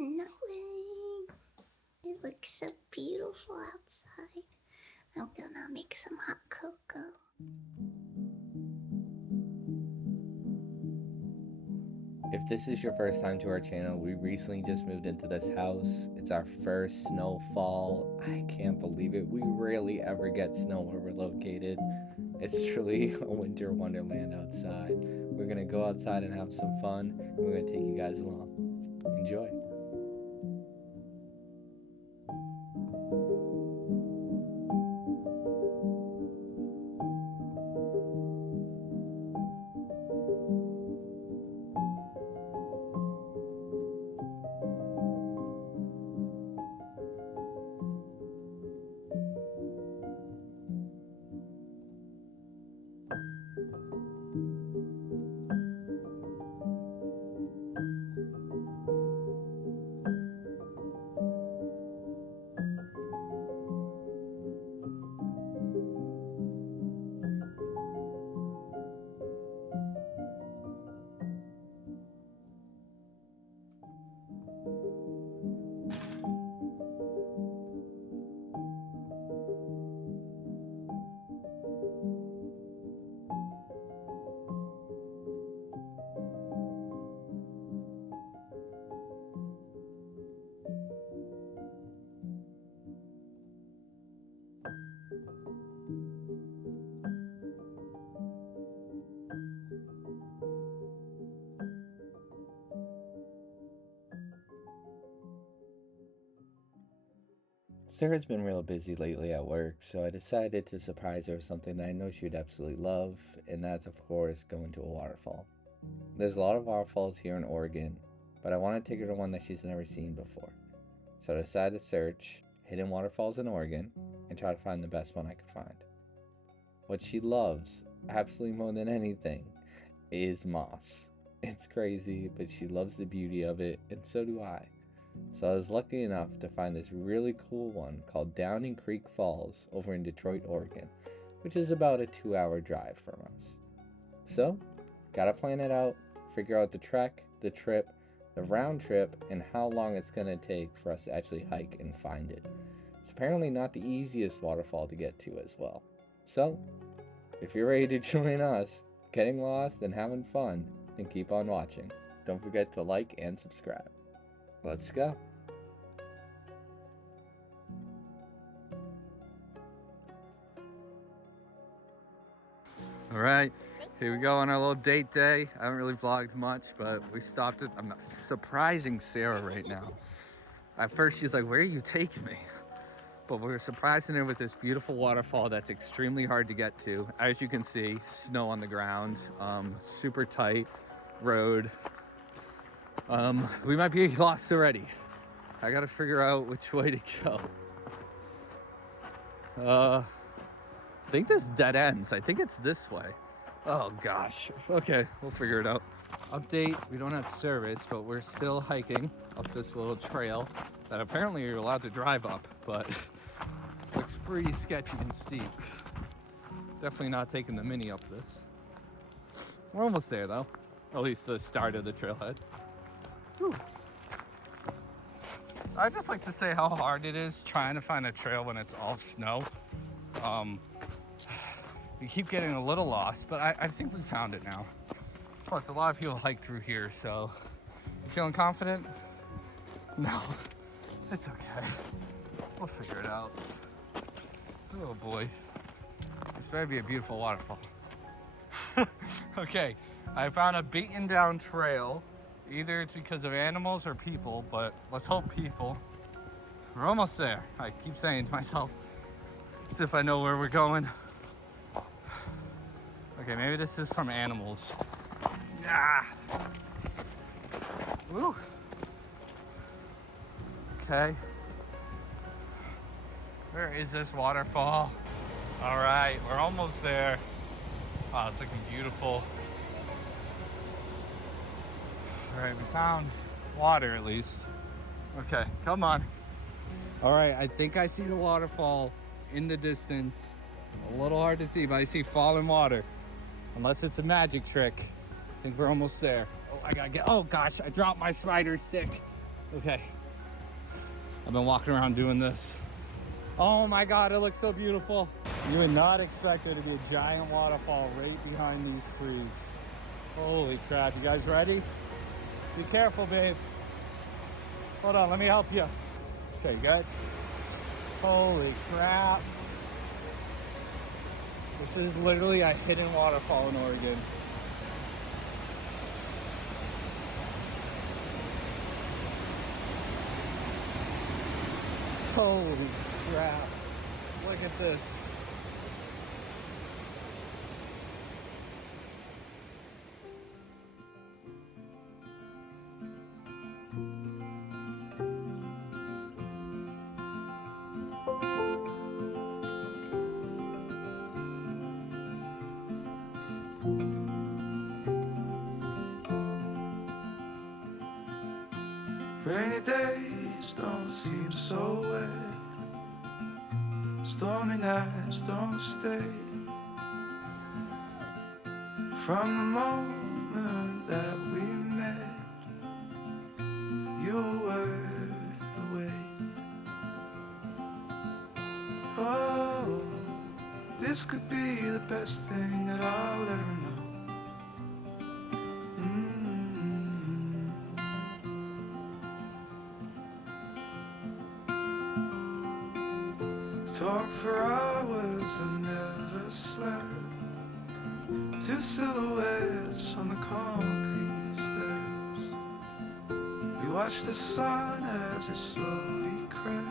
snowing. It looks so beautiful outside. I'm gonna make some hot cocoa. If this is your first time to our channel, we recently just moved into this house. It's our first snowfall. I can't believe it. We rarely ever get snow where we're located. It's truly a winter wonderland outside. We're gonna go outside and have some fun, and we're gonna take you guys along. Enjoy. Sarah's been real busy lately at work, so I decided to surprise her with something that I know she'd absolutely love, and that's, of course, going to a waterfall. There's a lot of waterfalls here in Oregon, but I want to take her to one that she's never seen before. So I decided to search hidden waterfalls in Oregon and try to find the best one I could find. What she loves, absolutely more than anything, is moss. It's crazy, but she loves the beauty of it, and so do I. So I was lucky enough to find this really cool one called Downing Creek Falls over in Detroit, Oregon, which is about a 2-hour drive from us. So, gotta plan it out, figure out the trek, the trip, the round trip, and how long it's gonna take for us to actually hike and find it. It's apparently not the easiest waterfall to get to as well. So, if you're ready to join us, getting lost and having fun, then keep on watching. Don't forget to like and subscribe. Let's go. All right, here we go on our little date day. I haven't really vlogged much, but we stopped at, I'm surprising Sarah right now. At first she's like, where are you taking me? But we're surprising her with this beautiful waterfall that's extremely hard to get to. As you can see, snow on the ground, super tight road. We might be lost already. I gotta figure out which way to go. I think this dead ends. I think it's this way. Oh gosh. Okay, we'll figure it out. Update, we don't have service, but we're still hiking up this little trail that apparently you're allowed to drive up, but looks pretty sketchy and steep. Definitely not taking the mini up this. We're almost there though. At least the start of the trailhead. Whew. I just like to say how hard it is trying to find a trail when it's all snow. We keep getting a little lost, but I think we found it now. Plus, a lot of people hike through here, so you feeling confident? No, it's okay. We'll figure it out. Oh boy, this better be a beautiful waterfall. Okay, I found a beaten down trail. Either it's because of animals or people, but let's hope people. We're almost there. I keep saying to myself, as if I know where we're going. Okay, maybe this is from animals. Ah. Woo. Okay. Where is this waterfall? All right, we're almost there. Wow, it's looking beautiful. All right, we found water at least. Okay, come on. All right, I think I see the waterfall in the distance. A little hard to see, but I see falling water. Unless it's a magic trick. I think we're almost there. Oh, I gotta get, oh gosh, I dropped my spider stick. Okay. I've been walking around doing this. Oh my God, it looks so beautiful. You would not expect there to be a giant waterfall right behind these trees. Holy crap, you guys ready? Be careful, babe. Hold on, let me help you. Okay, good. Holy crap. This is literally a hidden waterfall in Oregon. Holy crap. Look at this. Rainy days don't seem so wet. Stormy nights don't stay. From the moment that we met, you were worth the wait. Oh, this could be the best thing that I'll ever know. Talk for hours and never slept. Two silhouettes on the concrete steps. We watched the sun as it slowly crept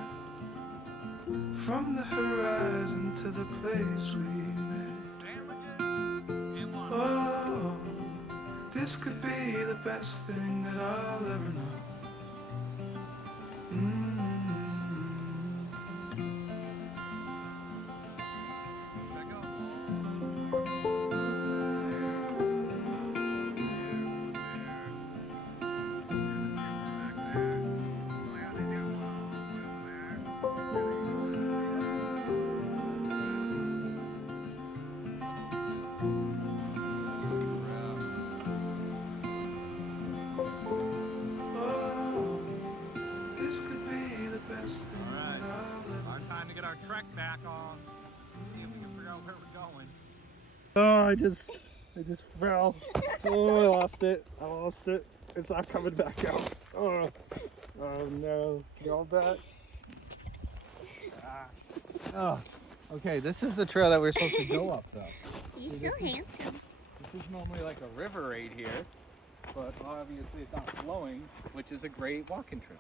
from the horizon to the place we met. Oh, this could be the best thing that I'll ever know. Our trek back on. See if we can figure out where we're going. Oh, I just fell. Oh, I lost it. It's not coming back out. Oh no. You all that? Oh. Okay, this is the trail that we're supposed to go up though. You're so handsome. This is normally like a river right here, but obviously it's not flowing, which is a great walking trail.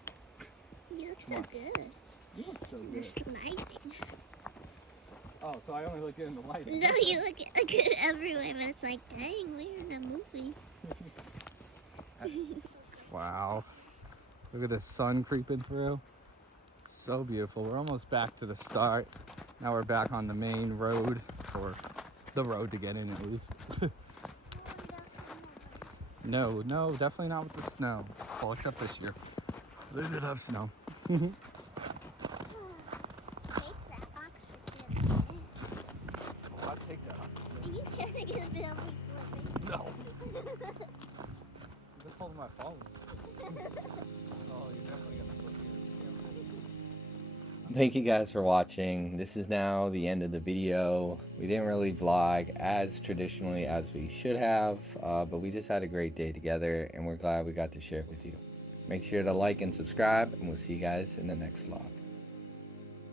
You look so good. You look so good. This lighting. Oh, so I only look good in the lighting. No, you look good everywhere, but it's like, dang, we're in a movie. Wow. Look at the sun creeping through. So beautiful. We're almost back to the start. Now we're back on the main road, or the road to get in at least. No, definitely not with the snow. Well, except this year. We did have snow. I'll take that oxygen. Are you trying to get a bit of me slipping? No. I'm just holding my phone. Oh, you're definitely gonna slip here. Thank you guys for watching. This is now the end of the video. We didn't really vlog as traditionally as we should have, but we just had a great day together and we're glad we got to share it with you. Make sure to like and subscribe, and we'll see you guys in the next vlog.